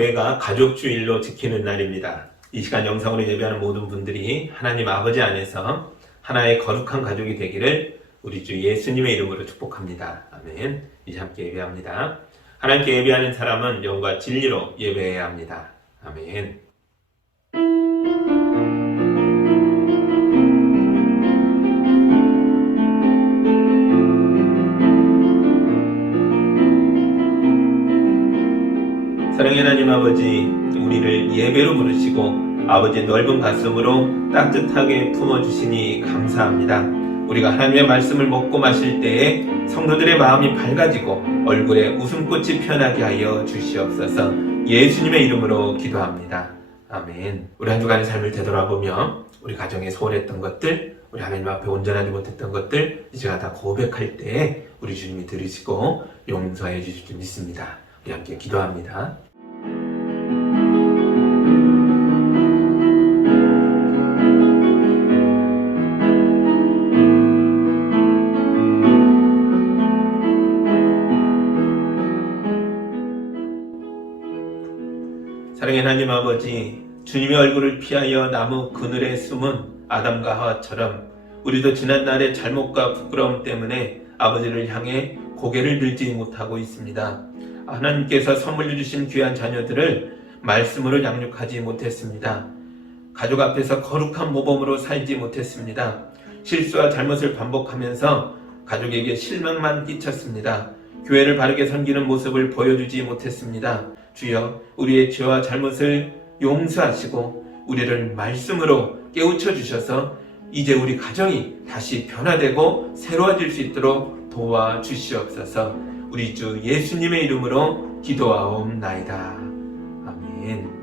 교회가 가족주일로 지키는 날입니다. 이 시간 영상으로 예배하는 모든 분들이 하나님 아버지 안에서 하나의 거룩한 가족이 되기를 우리 주 예수님의 이름으로 축복합니다. 아멘. 이제 함께 예배합니다. 하나님께 예배하는 사람은 영과 진리로 예배해야 합니다. 아멘. 사랑의 하나님 아버지, 우리를 예배로 부르시고 아버지의 넓은 가슴으로 따뜻하게 품어주시니 감사합니다. 우리가 하나님의 말씀을 먹고 마실 때에 성도들의 마음이 밝아지고 얼굴에 웃음꽃이 피어나게 하여 주시옵소서. 예수님의 이름으로 기도합니다. 아멘. 우리 한 주간의 삶을 되돌아보며 우리 가정에 소홀했던 것들, 우리 하나님 앞에 온전하지 못했던 것들 이제가 다 고백할 때에 우리 주님이 들으시고 용서해 주실 줄 믿습니다. 우리 함께 기도합니다. 사랑의 하나님 아버지, 주님의 얼굴을 피하여 나무 그늘에 숨은 아담과 하와처럼 우리도 지난날의 잘못과 부끄러움 때문에 아버지를 향해 고개를 들지 못하고 있습니다. 하나님께서 선물로 주신 귀한 자녀들을 말씀으로 양육하지 못했습니다. 가족 앞에서 거룩한 모범으로 살지 못했습니다. 실수와 잘못을 반복하면서 가족에게 실망만 끼쳤습니다. 교회를 바르게 섬기는 모습을 보여주지 못했습니다. 주여, 우리의 죄와 잘못을 용서하시고 우리를 말씀으로 깨우쳐 주셔서 이제 우리 가정이 다시 변화되고 새로워질 수 있도록 도와주시옵소서. 우리 주 예수님의 이름으로 기도하옵나이다. 아멘.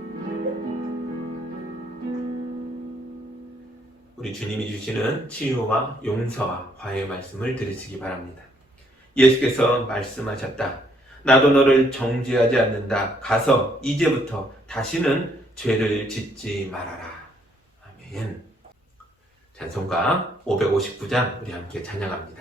우리 주님이 주시는 치유와 용서와 화해의 말씀을 들으시기 바랍니다. 예수께서 말씀하셨다. 나도 너를 정죄하지 않는다. 가서 이제부터 다시는 죄를 짓지 말아라. 아멘. 찬송가 559장 우리 함께 찬양합니다.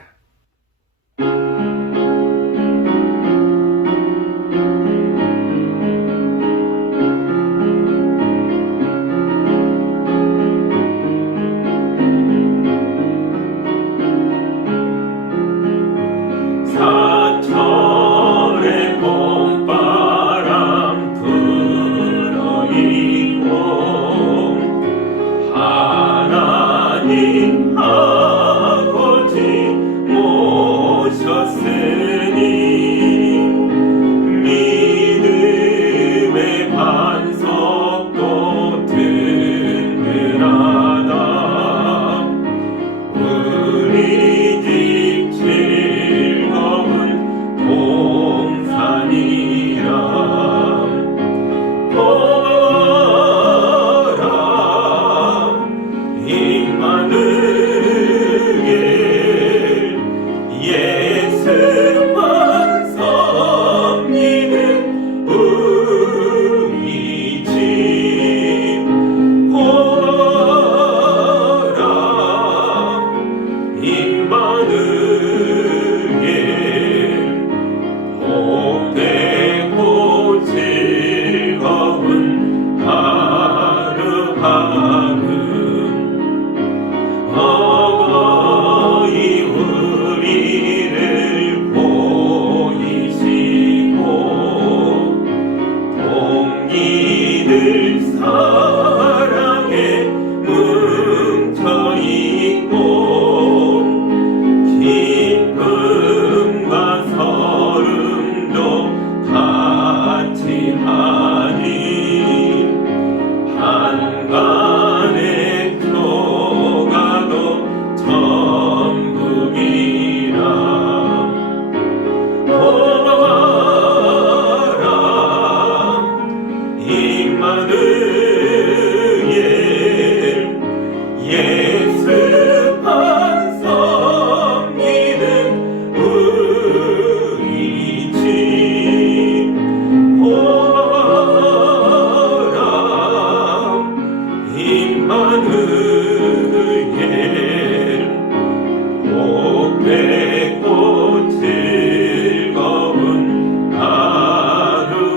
즐거운 하루하루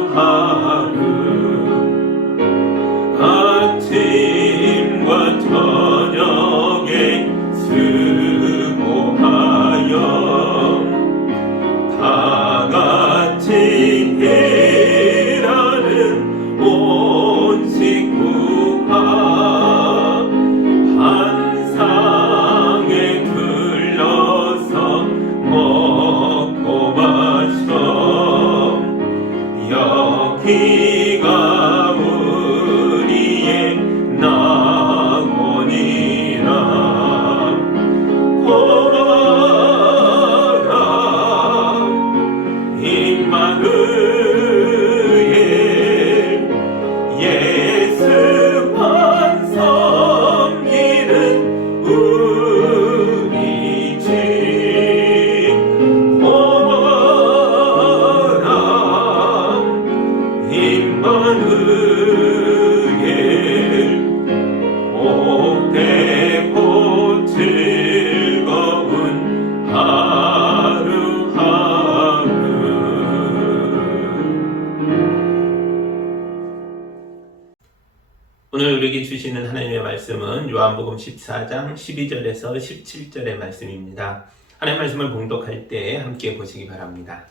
있는 하나님의 말씀은 요한복음 14장 12절에서 17절의 말씀입니다. 하나님의 말씀을 봉독할 때 함께 보시기 바랍니다.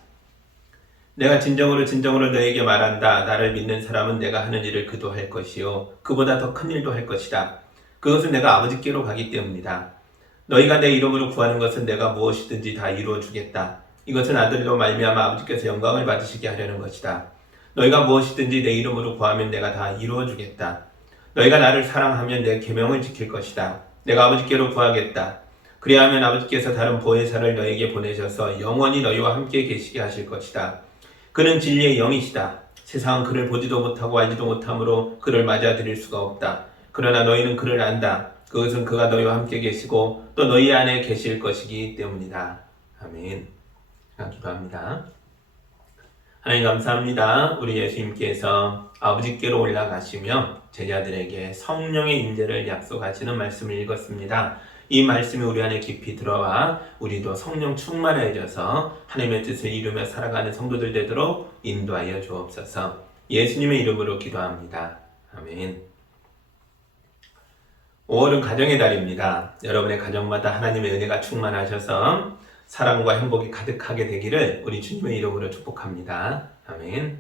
내가 진정으로 너에게 말한다. 나를 믿는 사람은 내가 하는 일을 그도 할 것이요 그보다 더 큰 일도 할 것이다. 그것은 내가 아버지께로 가기 때문이다. 너희가 내 이름으로 구하는 것은 내가 무엇이든지 다 이루어 주겠다. 이것은 아들로 말미암아 아버지께서 영광을 받으시게 하려는 것이다. 너희가 무엇이든지 내 이름으로 구하면 내가 다 이루어 주겠다. 너희가 나를 사랑하면 내 계명을 지킬 것이다. 내가 아버지께로 구하겠다. 그리하면 아버지께서 다른 보혜사를 너희에게 보내셔서 영원히 너희와 함께 계시게 하실 것이다. 그는 진리의 영이시다. 세상은 그를 보지도 못하고 알지도 못하므로 그를 맞아들일 수가 없다. 그러나 너희는 그를 안다. 그것은 그가 너희와 함께 계시고 또 너희 안에 계실 것이기 때문이다. 아멘. 기도합니다. 하나님 감사합니다. 우리 예수님께서 아버지께로 올라가시며 제자들에게 성령의 임재를 약속하시는 말씀을 읽었습니다. 이 말씀이 우리 안에 깊이 들어와 우리도 성령 충만해져서 하나님의 뜻을 이루며 살아가는 성도들 되도록 인도하여 주옵소서. 예수님의 이름으로 기도합니다. 아멘. 5월은 가정의 달입니다. 여러분의 가정마다 하나님의 은혜가 충만하셔서 사랑과 행복이 가득하게 되기를 우리 주님의 이름으로 축복합니다. 아멘.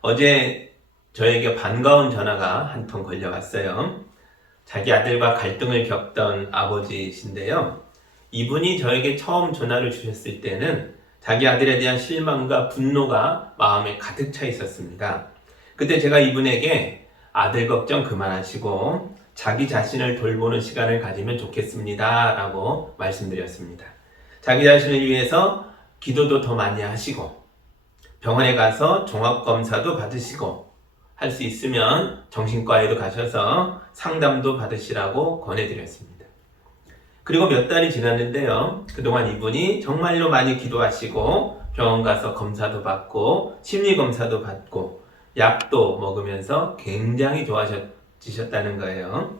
어제 저에게 반가운 전화가 한 통 걸려왔어요. 자기 아들과 갈등을 겪던 아버지이신데요. 이분이 저에게 처음 전화를 주셨을 때는 자기 아들에 대한 실망과 분노가 마음에 가득 차 있었습니다. 그때 제가 이분에게 아들 걱정 그만하시고 자기 자신을 돌보는 시간을 가지면 좋겠습니다 라고 말씀드렸습니다. 자기 자신을 위해서 기도도 더 많이 하시고 병원에 가서 종합검사도 받으시고 할 수 있으면 정신과에도 가셔서 상담도 받으시라고 권해드렸습니다. 그리고 몇 달이 지났는데요. 그동안 이분이 정말로 많이 기도하시고 병원 가서 검사도 받고 심리검사도 받고 약도 먹으면서 굉장히 좋아지셨다는 거예요.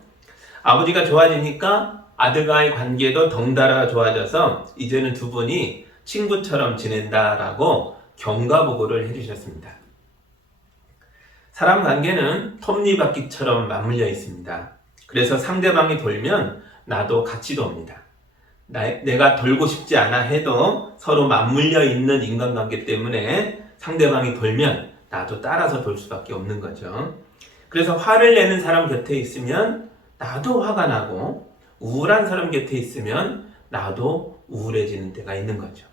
아버지가 좋아지니까 아들과의 관계도 덩달아 좋아져서 이제는 두 분이 친구처럼 지낸다라고 경과보고를 해주셨습니다. 사람 관계는 톱니바퀴처럼 맞물려 있습니다. 그래서 상대방이 돌면 나도 같이 돕니다. 내가 돌고 싶지 않아 해도 서로 맞물려 있는 인간관계 때문에 상대방이 돌면 나도 따라서 돌 수밖에 없는 거죠. 그래서 화를 내는 사람 곁에 있으면 나도 화가 나고 우울한 사람 곁에 있으면 나도 우울해지는 때가 있는 거죠.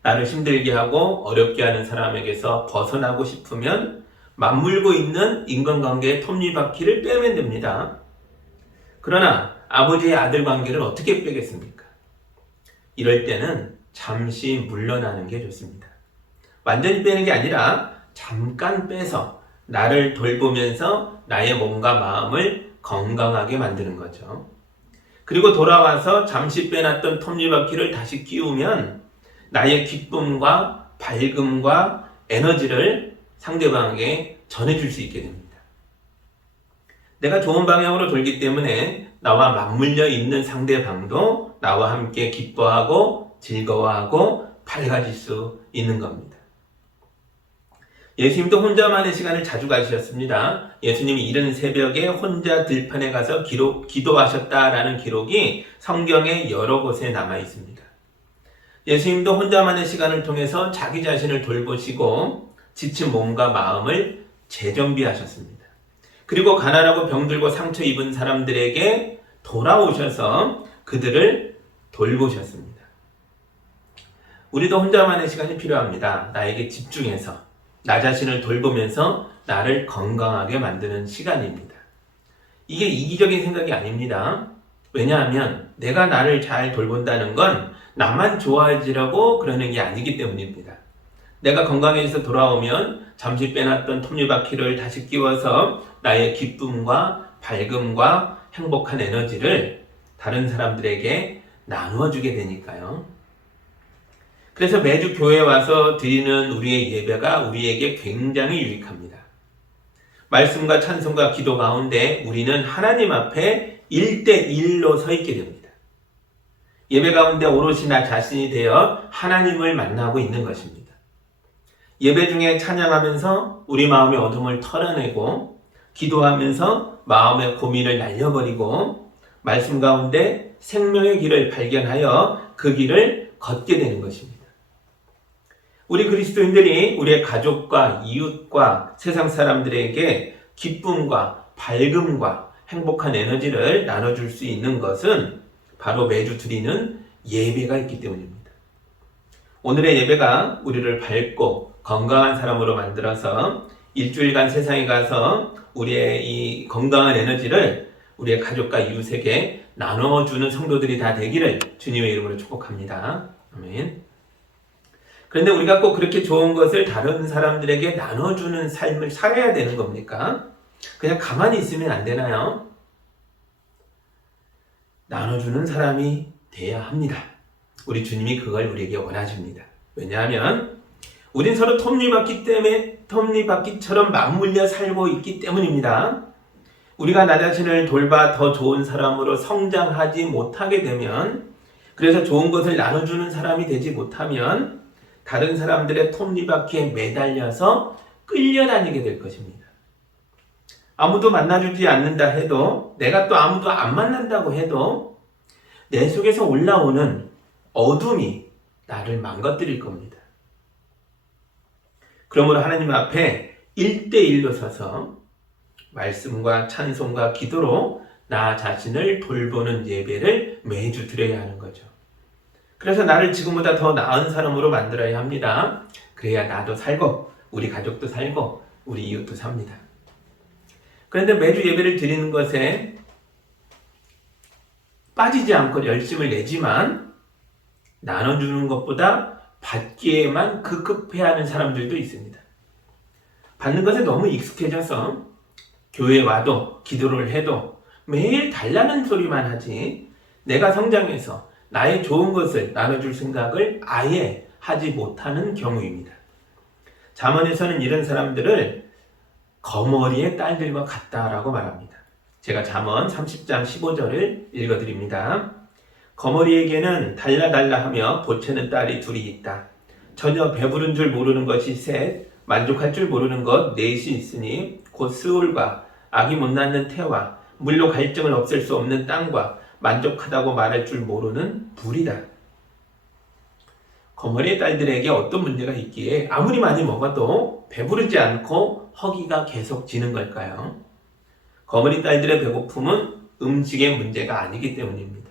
나를 힘들게 하고 어렵게 하는 사람에게서 벗어나고 싶으면 맞물고 있는 인간관계의 톱니바퀴를 빼면 됩니다. 그러나 아버지의 아들 관계를 어떻게 빼겠습니까? 이럴 때는 잠시 물러나는 게 좋습니다. 완전히 빼는 게 아니라 잠깐 빼서 나를 돌보면서 나의 몸과 마음을 건강하게 만드는 거죠. 그리고 돌아와서 잠시 빼놨던 톱니바퀴를 다시 끼우면 나의 기쁨과 밝음과 에너지를 상대방에게 전해줄 수 있게 됩니다. 내가 좋은 방향으로 돌기 때문에 나와 맞물려 있는 상대방도 나와 함께 기뻐하고 즐거워하고 밝아질 수 있는 겁니다. 예수님도 혼자만의 시간을 자주 가지셨습니다. 예수님이 이른 새벽에 혼자 들판에 가서 기도하셨다라는 기록이 성경에 여러 곳에 남아 있습니다. 예수님도 혼자만의 시간을 통해서 자기 자신을 돌보시고 지친 몸과 마음을 재정비하셨습니다. 그리고 가난하고 병들고 상처 입은 사람들에게 돌아오셔서 그들을 돌보셨습니다. 우리도 혼자만의 시간이 필요합니다. 나에게 집중해서 나 자신을 돌보면서 나를 건강하게 만드는 시간입니다. 이게 이기적인 생각이 아닙니다. 왜냐하면 내가 나를 잘 돌본다는 건 나만 좋아지라고 그러는 게 아니기 때문입니다. 내가 건강해져서 돌아오면 잠시 빼놨던 톱니바퀴를 다시 끼워서 나의 기쁨과 밝음과 행복한 에너지를 다른 사람들에게 나누어주게 되니까요. 그래서 매주 교회에 와서 드리는 우리의 예배가 우리에게 굉장히 유익합니다. 말씀과 찬송과 기도 가운데 우리는 하나님 앞에 1대1로 서 있게 됩니다. 예배 가운데 오롯이 나 자신이 되어 하나님을 만나고 있는 것입니다. 예배 중에 찬양하면서 우리 마음의 어둠을 털어내고 기도하면서 마음의 고민을 날려버리고 말씀 가운데 생명의 길을 발견하여 그 길을 걷게 되는 것입니다. 우리 그리스도인들이 우리의 가족과 이웃과 세상 사람들에게 기쁨과 밝음과 행복한 에너지를 나눠줄 수 있는 것은 바로 매주 드리는 예배가 있기 때문입니다. 오늘의 예배가 우리를 밝고 건강한 사람으로 만들어서 일주일간 세상에 가서 우리의 이 건강한 에너지를 우리의 가족과 이웃에게 나눠주는 성도들이 다 되기를 주님의 이름으로 축복합니다. 아멘. 그런데 우리가 꼭 그렇게 좋은 것을 다른 사람들에게 나눠주는 삶을 살아야 되는 겁니까? 그냥 가만히 있으면 안 되나요? 나눠주는 사람이 돼야 합니다. 우리 주님이 그걸 우리에게 원하십니다. 왜냐하면 우린 서로 톱니바퀴처럼 맞물려 살고 있기 때문입니다. 우리가 나 자신을 돌봐 더 좋은 사람으로 성장하지 못하게 되면, 그래서 좋은 것을 나눠주는 사람이 되지 못하면 다른 사람들의 톱니바퀴에 매달려서 끌려다니게 될 것입니다. 아무도 만나주지 않는다 해도, 내가 또 아무도 안 만난다고 해도 내 속에서 올라오는 어둠이 나를 망가뜨릴 겁니다. 그러므로 하나님 앞에 1대1로 서서 말씀과 찬송과 기도로 나 자신을 돌보는 예배를 매주 드려야 하는 거죠. 그래서 나를 지금보다 더 나은 사람으로 만들어야 합니다. 그래야 나도 살고 우리 가족도 살고 우리 이웃도 삽니다. 그런데 매주 예배를 드리는 것에 빠지지 않고 열심을 내지만 나눠주는 것보다 받기에만 급급해하는 사람들도 있습니다. 받는 것에 너무 익숙해져서 교회에 와도 기도를 해도 매일 달라는 소리만 하지 내가 성장해서 나의 좋은 것을 나눠줄 생각을 아예 하지 못하는 경우입니다. 잠언에서는 이런 사람들을 거머리의 딸들과 같다라고 말합니다. 제가 잠언 30장 15절을 읽어드립니다. 거머리에게는 달라달라 하며 보채는 딸이 둘이 있다. 전혀 배부른 줄 모르는 것이 셋, 만족할 줄 모르는 것 넷이 있으니 곧 스올과 아기 못 낳는 태와 물로 갈증을 없앨 수 없는 땅과 만족하다고 말할 줄 모르는 불이다. 거머리의 딸들에게 어떤 문제가 있기에 아무리 많이 먹어도 배부르지 않고 허기가 계속 지는 걸까요? 거머리 딸들의 배고픔은 음식의 문제가 아니기 때문입니다.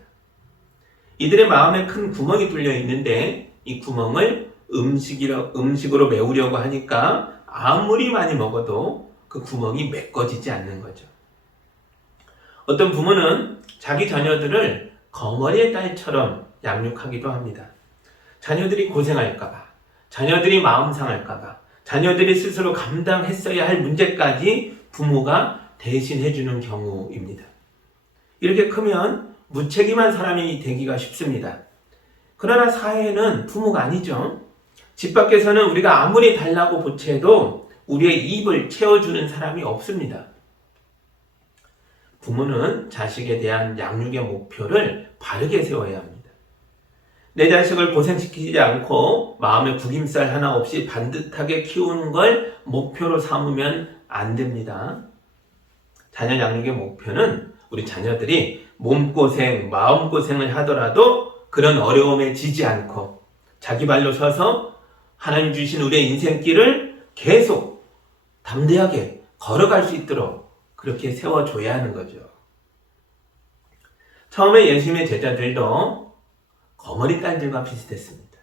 이들의 마음에 큰 구멍이 뚫려 있는데 이 구멍을 음식으로 메우려고 하니까 아무리 많이 먹어도 그 구멍이 메꿔지지 않는 거죠. 어떤 부모는 자기 자녀들을 거머리의 딸처럼 양육하기도 합니다. 자녀들이 고생할까봐, 자녀들이 마음 상할까봐, 자녀들이 스스로 감당했어야 할 문제까지 부모가 대신해주는 경우입니다. 이렇게 크면 무책임한 사람이 되기가 쉽습니다. 그러나 사회는 부모가 아니죠. 집 밖에서는 우리가 아무리 달라고 보채도 우리의 입을 채워주는 사람이 없습니다. 부모는 자식에 대한 양육의 목표를 바르게 세워야 합니다. 내 자식을 고생시키지 않고 마음의 구김살 하나 없이 반듯하게 키우는 걸 목표로 삼으면 안 됩니다. 자녀 양육의 목표는 우리 자녀들이 몸고생, 마음고생을 하더라도 그런 어려움에 지지 않고 자기 발로 서서 하나님 주신 우리의 인생길을 계속 담대하게 걸어갈 수 있도록 그렇게 세워줘야 하는 거죠. 처음에 예수님의 제자들도 거머리 딸들과 비슷했습니다.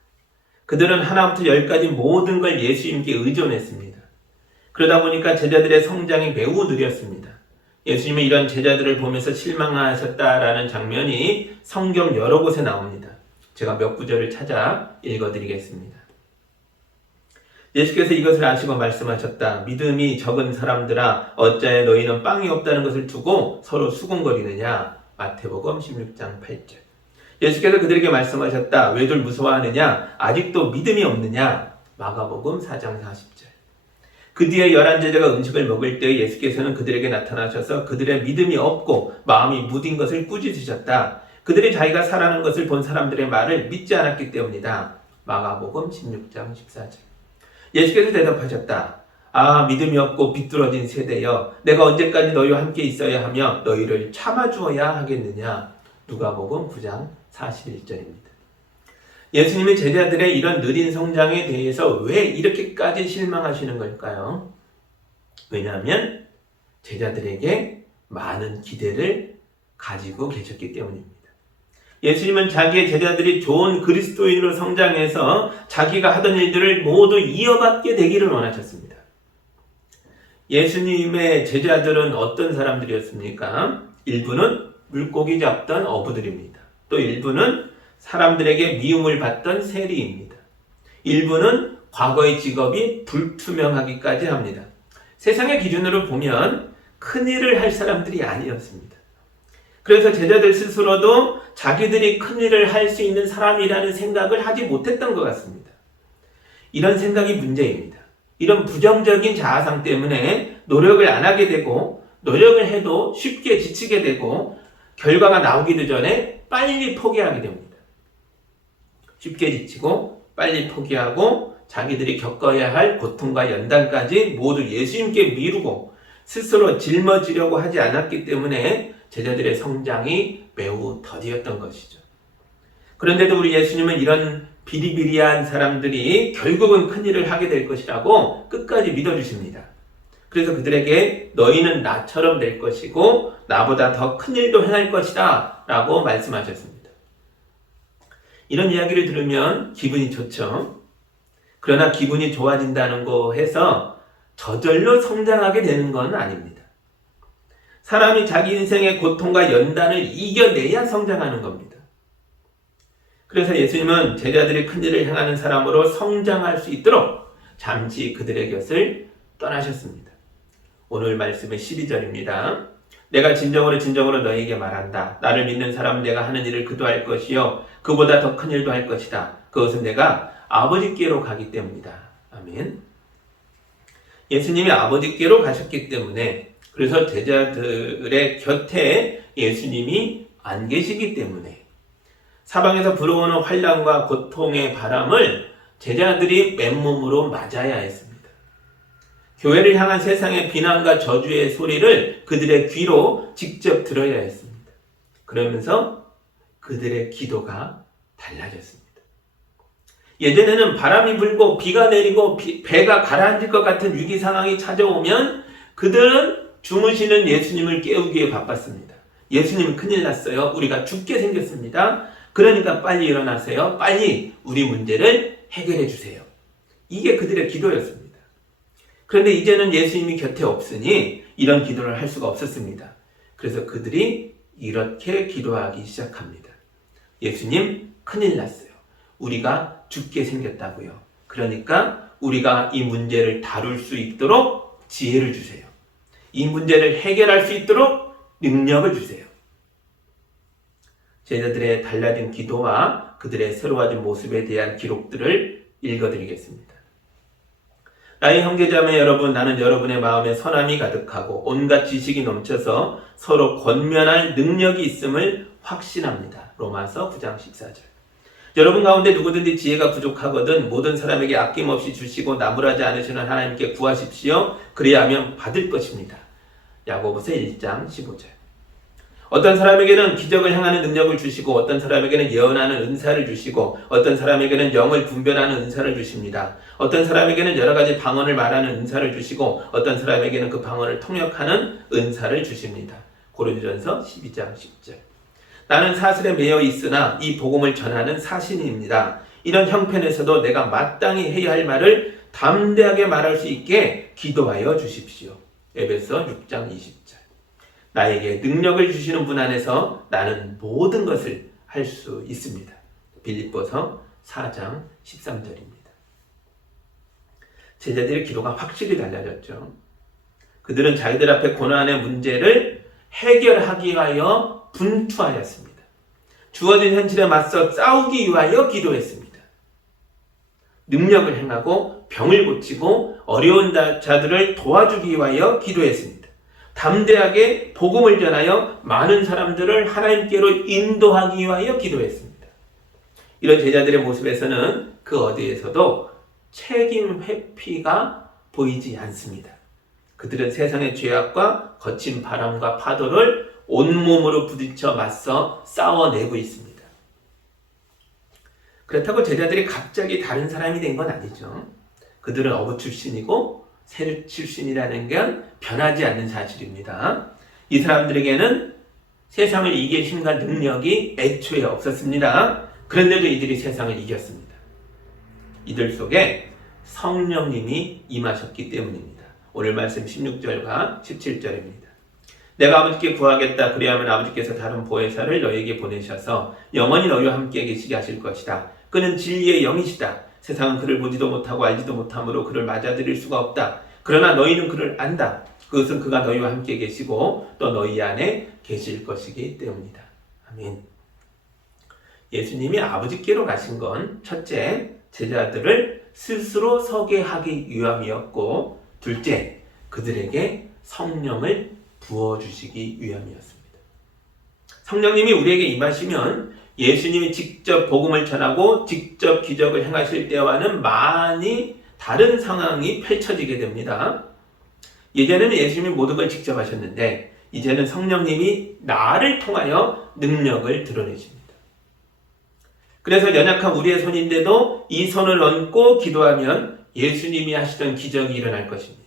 그들은 하나부터 열까지 모든 걸 예수님께 의존했습니다. 그러다 보니까 제자들의 성장이 매우 느렸습니다. 예수님은 이런 제자들을 보면서 실망하셨다라는 장면이 성경 여러 곳에 나옵니다. 제가 몇 구절을 찾아 읽어드리겠습니다. 예수께서 이것을 아시고 말씀하셨다. 믿음이 적은 사람들아, 어찌하여 너희는 빵이 없다는 것을 두고 서로 수군거리느냐. 마태복음 16장 8절. 예수께서 그들에게 말씀하셨다. 왜들 무서워하느냐? 아직도 믿음이 없느냐? 마가복음 4장 40절. 그 뒤에 11제자가 음식을 먹을 때 예수께서는 그들에게 나타나셔서 그들의 믿음이 없고 마음이 무딘 것을 꾸짖으셨다. 그들이 자기가 살아난 것을 본 사람들의 말을 믿지 않았기 때문이다. 마가복음 16장 14절. 예수께서 대답하셨다. 믿음이 없고 비뚤어진 세대여, 내가 언제까지 너희와 함께 있어야 하며 너희를 참아주어야 하겠느냐. 누가복음 9장 41절입니다. 예수님의 제자들의 이런 느린 성장에 대해서 왜 이렇게까지 실망하시는 걸까요? 왜냐하면 제자들에게 많은 기대를 가지고 계셨기 때문입니다. 예수님은 자기의 제자들이 좋은 그리스도인으로 성장해서 자기가 하던 일들을 모두 이어받게 되기를 원하셨습니다. 예수님의 제자들은 어떤 사람들이었습니까? 일부는 물고기 잡던 어부들입니다. 또 일부는 사람들에게 미움을 받던 세리입니다. 일부는 과거의 직업이 불투명하기까지 합니다. 세상의 기준으로 보면 큰일을 할 사람들이 아니었습니다. 그래서 제자들 스스로도 자기들이 큰일을 할 수 있는 사람이라는 생각을 하지 못했던 것 같습니다. 이런 생각이 문제입니다. 이런 부정적인 자아상 때문에 노력을 안 하게 되고, 노력을 해도 쉽게 지치게 되고, 결과가 나오기도 전에 빨리 포기하게 됩니다. 쉽게 지치고 빨리 포기하고 자기들이 겪어야 할 고통과 연단까지 모두 예수님께 미루고 스스로 짊어지려고 하지 않았기 때문에 제자들의 성장이 매우 더디었던 것이죠. 그런데도 우리 예수님은 이런 비리비리한 사람들이 결국은 큰일을 하게 될 것이라고 끝까지 믿어주십니다. 그래서 그들에게 너희는 나처럼 될 것이고 나보다 더 큰일도 행할 것이다 라고 말씀하셨습니다. 이런 이야기를 들으면 기분이 좋죠. 그러나 기분이 좋아진다는 거 해서 저절로 성장하게 되는 건 아닙니다. 사람이 자기 인생의 고통과 연단을 이겨내야 성장하는 겁니다. 그래서 예수님은 제자들이 큰일을 행하는 사람으로 성장할 수 있도록 잠시 그들의 곁을 떠나셨습니다. 오늘 말씀의 12절입니다. 내가 진정으로 너희에게 말한다. 나를 믿는 사람은 내가 하는 일을 그도 할 것이요 그보다 더 큰 일도 할 것이다. 그것은 내가 아버지께로 가기 때문이다. 아멘. 예수님이 아버지께로 가셨기 때문에, 그래서 제자들의 곁에 예수님이 안 계시기 때문에 사방에서 불어오는 환난과 고통의 바람을 제자들이 맨몸으로 맞아야 했습니다. 교회를 향한 세상의 비난과 저주의 소리를 그들의 귀로 직접 들어야 했습니다. 그러면서 그들의 기도가 달라졌습니다. 예전에는 바람이 불고 비가 내리고 배가 가라앉을 것 같은 위기 상황이 찾아오면 그들은 주무시는 예수님을 깨우기에 바빴습니다. 예수님 큰일 났어요. 우리가 죽게 생겼습니다. 그러니까 빨리 일어나세요. 빨리 우리 문제를 해결해 주세요. 이게 그들의 기도였습니다. 그런데 이제는 예수님이 곁에 없으니 이런 기도를 할 수가 없었습니다. 그래서 그들이 이렇게 기도하기 시작합니다. 예수님, 큰일 났어요. 우리가 죽게 생겼다고요. 그러니까 우리가 이 문제를 다룰 수 있도록 지혜를 주세요. 이 문제를 해결할 수 있도록 능력을 주세요. 제자들의 달라진 기도와 그들의 새로워진 모습에 대한 기록들을 읽어드리겠습니다. 나의 형제자매 여러분, 나는 여러분의 마음에 선함이 가득하고 온갖 지식이 넘쳐서 서로 권면할 능력이 있음을 확신합니다. 로마서 9장 14절. 여러분 가운데 누구든지 지혜가 부족하거든 모든 사람에게 아낌없이 주시고 나무라지 않으시는 하나님께 구하십시오. 그리하면 받을 것입니다. 야고보서 1장 15절. 어떤 사람에게는 기적을 행하는 능력을 주시고 어떤 사람에게는 예언하는 은사를 주시고 어떤 사람에게는 영을 분별하는 은사를 주십니다. 어떤 사람에게는 여러 가지 방언을 말하는 은사를 주시고 어떤 사람에게는 그 방언을 통역하는 은사를 주십니다. 고린도전서 12장 10절. 나는 사슬에 매여 있으나 이 복음을 전하는 사신입니다. 이런 형편에서도 내가 마땅히 해야 할 말을 담대하게 말할 수 있게 기도하여 주십시오. 에베소 6장 20절. 나에게 능력을 주시는 분 안에서 나는 모든 것을 할 수 있습니다. 빌립보서 4장 13절입니다. 제자들의 기도가 확실히 달라졌죠. 그들은 자기들 앞에 고난의 문제를 해결하기 위하여 분투하였습니다. 주어진 현실에 맞서 싸우기 위하여 기도했습니다. 능력을 행하고 병을 고치고 어려운 자들을 도와주기 위하여 기도했습니다. 담대하게 복음을 전하여 많은 사람들을 하나님께로 인도하기 위하여 기도했습니다. 이런 제자들의 모습에서는 그 어디에서도 책임 회피가 보이지 않습니다. 그들은 세상의 죄악과 거친 바람과 파도를 온몸으로 부딪혀 맞서 싸워내고 있습니다. 그렇다고 제자들이 갑자기 다른 사람이 된 건 아니죠. 그들은 어부 출신이고 세력 출신이라는 건 변하지 않는 사실입니다. 이 사람들에게는 세상을 이길 힘과 능력이 애초에 없었습니다. 그런데도 이들이 세상을 이겼습니다. 이들 속에 성령님이 임하셨기 때문입니다. 오늘 말씀 16절과 17절입니다. 내가 아버지께 구하겠다. 그리하면 아버지께서 다른 보혜사를 너희에게 보내셔서 영원히 너희와 함께 계시게 하실 것이다. 그는 진리의 영이시다. 세상은 그를 보지도 못하고 알지도 못하므로 그를 맞아들일 수가 없다. 그러나 너희는 그를 안다. 그것은 그가 너희와 함께 계시고 또 너희 안에 계실 것이기 때문이다. 아멘. 예수님이 아버지께로 가신 건 첫째, 제자들을 스스로 서게 하기 위함이었고, 둘째, 그들에게 성령을 부어주시기 위함이었습니다. 성령님이 우리에게 임하시면 예수님이 직접 복음을 전하고 직접 기적을 행하실 때와는 많이 다른 상황이 펼쳐지게 됩니다. 예전에는 예수님이 모든 걸 직접 하셨는데 이제는 성령님이 나를 통하여 능력을 드러내십니다. 그래서 연약한 우리의 손인데도 이 손을 얹고 기도하면 예수님이 하시던 기적이 일어날 것입니다.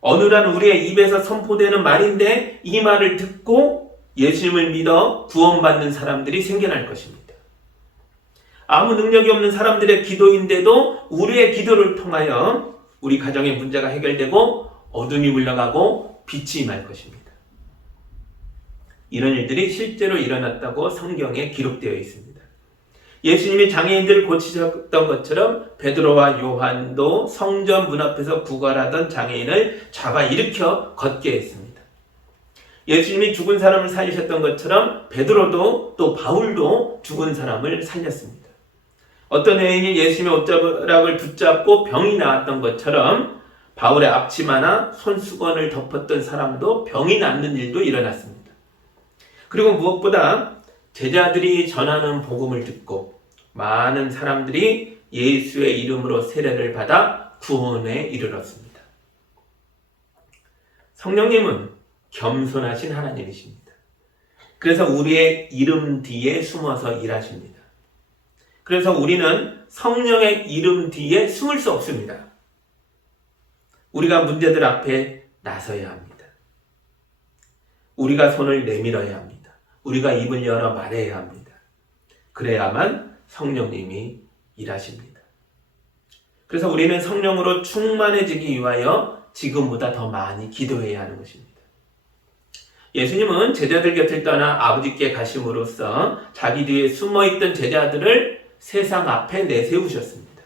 어느한 우리의 입에서 선포되는 말인데 이 말을 듣고 예수님을 믿어 구원받는 사람들이 생겨날 것입니다. 아무 능력이 없는 사람들의 기도인데도 우리의 기도를 통하여 우리 가정의 문제가 해결되고 어둠이 물러가고 빛이 임할 것입니다. 이런 일들이 실제로 일어났다고 성경에 기록되어 있습니다. 예수님이 장애인들을 고치셨던 것처럼 베드로와 요한도 성전 문 앞에서 구걸하던 장애인을 잡아 일으켜 걷게 했습니다. 예수님이 죽은 사람을 살리셨던 것처럼 베드로도 또 바울도 죽은 사람을 살렸습니다. 어떤 여인이 예수님의 옷자락을 붙잡고 병이 나았던 것처럼 바울의 앞치마나 손수건을 덮었던 사람도 병이 낫는 일도 일어났습니다. 그리고 무엇보다 제자들이 전하는 복음을 듣고 많은 사람들이 예수의 이름으로 세례를 받아 구원에 이르렀습니다. 성령님은 겸손하신 하나님이십니다. 그래서 우리의 이름 뒤에 숨어서 일하십니다. 그래서 우리는 성령의 이름 뒤에 숨을 수 없습니다. 우리가 문제들 앞에 나서야 합니다. 우리가 손을 내밀어야 합니다. 우리가 입을 열어 말해야 합니다. 그래야만 성령님이 일하십니다. 그래서 우리는 성령으로 충만해지기 위하여 지금보다 더 많이 기도해야 하는 것입니다. 예수님은 제자들 곁을 떠나 아버지께 가심으로써 자기 뒤에 숨어있던 제자들을 세상 앞에 내세우셨습니다.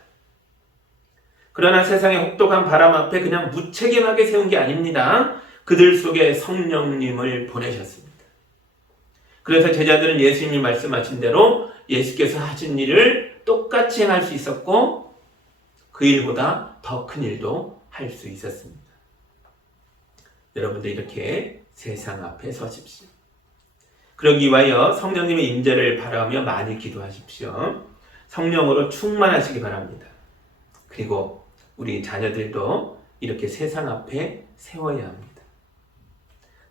그러나 세상의 혹독한 바람 앞에 그냥 무책임하게 세운 게 아닙니다. 그들 속에 성령님을 보내셨습니다. 그래서 제자들은 예수님이 말씀하신 대로 예수께서 하신 일을 똑같이 행할 수 있었고 그 일보다 더 큰 일도 할 수 있었습니다. 여러분들 이렇게 세상 앞에 서십시오. 그러기 위하여 성령님의 임재를 바라며 많이 기도하십시오. 성령으로 충만하시기 바랍니다. 그리고 우리 자녀들도 이렇게 세상 앞에 세워야 합니다.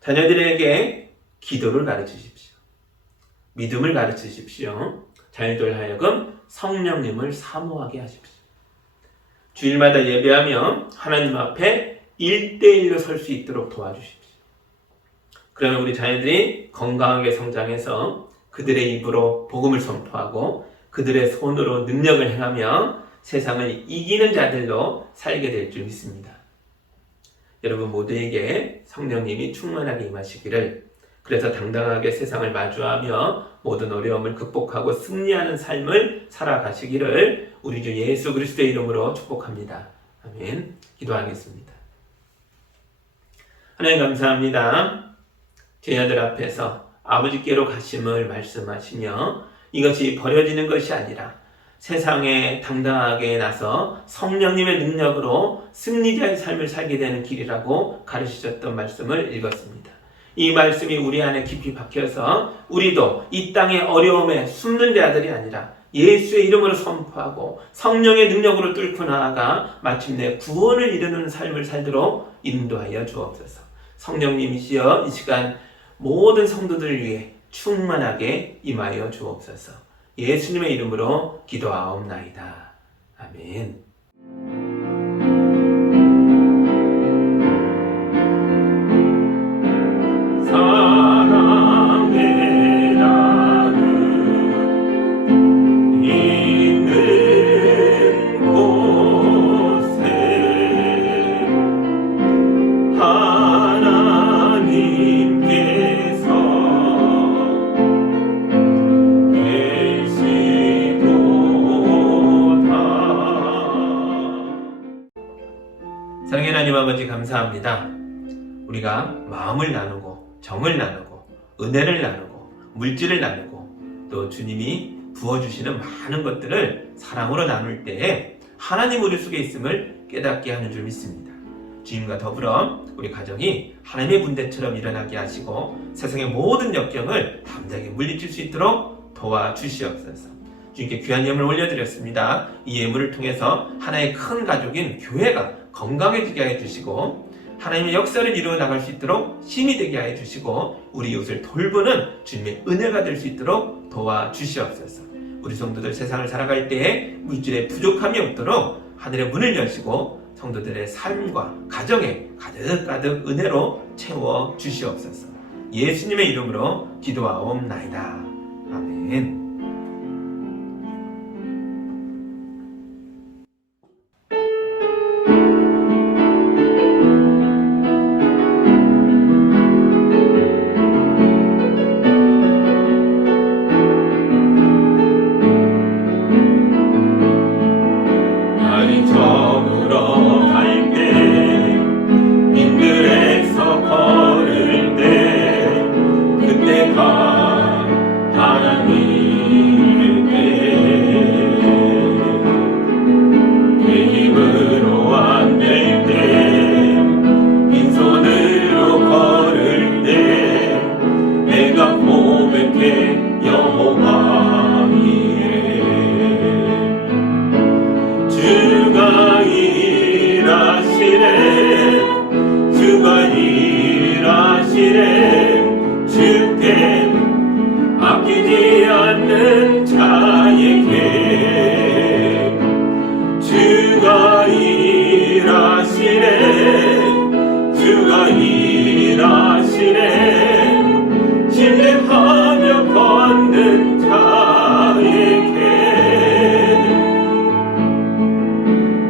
자녀들에게 기도를 가르치십시오. 믿음을 가르치십시오. 자녀들 하여금 성령님을 사모하게 하십시오. 주일마다 예배하며 하나님 앞에 1대1로 설 수 있도록 도와주십시오. 그러면 우리 자녀들이 건강하게 성장해서 그들의 입으로 복음을 선포하고 그들의 손으로 능력을 행하며 세상을 이기는 자들로 살게 될 줄 믿습니다. 여러분 모두에게 성령님이 충만하게 임하시기를, 그래서 당당하게 세상을 마주하며 모든 어려움을 극복하고 승리하는 삶을 살아가시기를 우리 주 예수 그리스도의 이름으로 축복합니다. 아멘. 기도하겠습니다. 하나님 감사합니다. 제자들 앞에서 아버지께로 가심을 말씀하시며 이것이 버려지는 것이 아니라 세상에 당당하게 나서 성령님의 능력으로 승리자의 삶을 살게 되는 길이라고 가르치셨던 말씀을 읽었습니다. 이 말씀이 우리 안에 깊이 박혀서 우리도 이 땅의 어려움에 숨는 자들이 아니라 예수의 이름으로 선포하고 성령의 능력으로 뚫고 나아가 마침내 구원을 이루는 삶을 살도록 인도하여 주옵소서. 성령님이시여 이 시간 모든 성도들을 위해 충만하게 임하여 주옵소서. 예수님의 이름으로 기도하옵나이다. 아멘. 사랑하는 하나님 아버지 감사합니다. 우리가 마음을 나누고 정을 나누고 은혜를 나누고 물질을 나누고 또 주님이 부어주시는 많은 것들을 사랑으로 나눌 때에 하나님 우리 속에 있음을 깨닫게 하는 줄 믿습니다. 주님과 더불어 우리 가정이 하나님의 군대처럼 일어나게 하시고 세상의 모든 역경을 담대하게 물리칠 수 있도록 도와주시옵소서. 주님께 귀한 예물을 올려드렸습니다. 이 예물을 통해서 하나의 큰 가족인 교회가 건강해지게 해주시고 하나님의 역사를 이루어 나갈 수 있도록 힘이 되게 하여 주시고 우리 이웃을 돌보는 주님의 은혜가 될 수 있도록 도와주시옵소서. 우리 성도들 세상을 살아갈 때에 물질에 부족함이 없도록 하늘의 문을 여시고 성도들의 삶과 가정에 가득가득 은혜로 채워 주시옵소서. 예수님의 이름으로 기도하옵나이다. 아멘. 주께 아끼지 않는 자에게 주가 일하시네 주가 일하시네 신뢰하며 걷는 자에게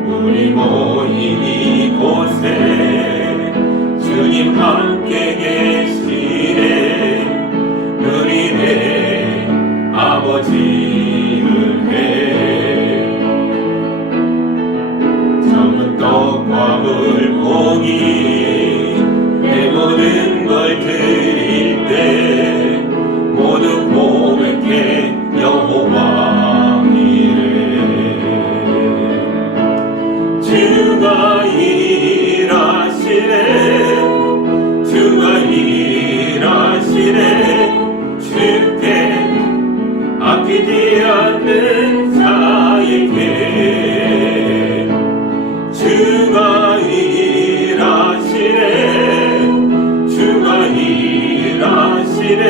우리 모인 이곳에 주님 함께 계시네 누리네 아버지 은혜 전문 떡과 물고기 내 모든 걸 드릴 때 모두 고백해 여호와 이래 주가 일하시네 주가 일하시네 주께 아끼지 않는 자에게 주가 일하시네 주가 일하시네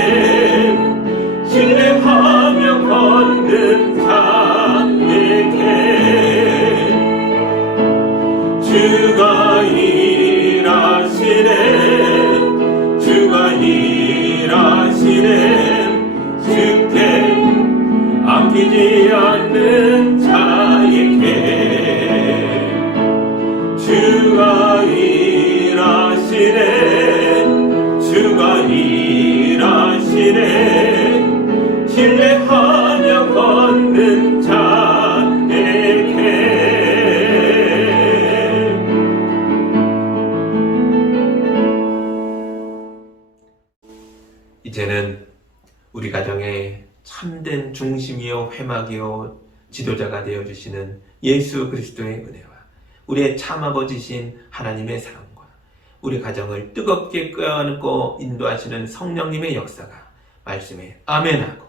신뢰하며 걷는 자에게 주가 일하시네 주가 일하시네 주께 아끼지 않는 자에게 주가 일하시네 주가 일하시네 신뢰하며 걷는 자에게 이제는 우리 가정의 참된 중심이요 회막이요 지도자가 되어주시는 예수 그리스도의 은혜와 우리의 참아버지신 하나님의 사랑과 우리 가정을 뜨겁게 끄어안고 인도하시는 성령님의 역사가 말씀에 아멘하고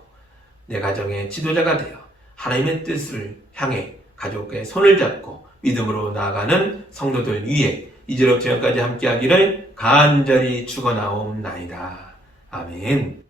내 가정의 지도자가 되어 하나님의 뜻을 향해 가족의 손을 잡고 믿음으로 나아가는 성도들 위해 이제로 지금까지 함께하기를 간절히 축원하옵나이다. 아멘.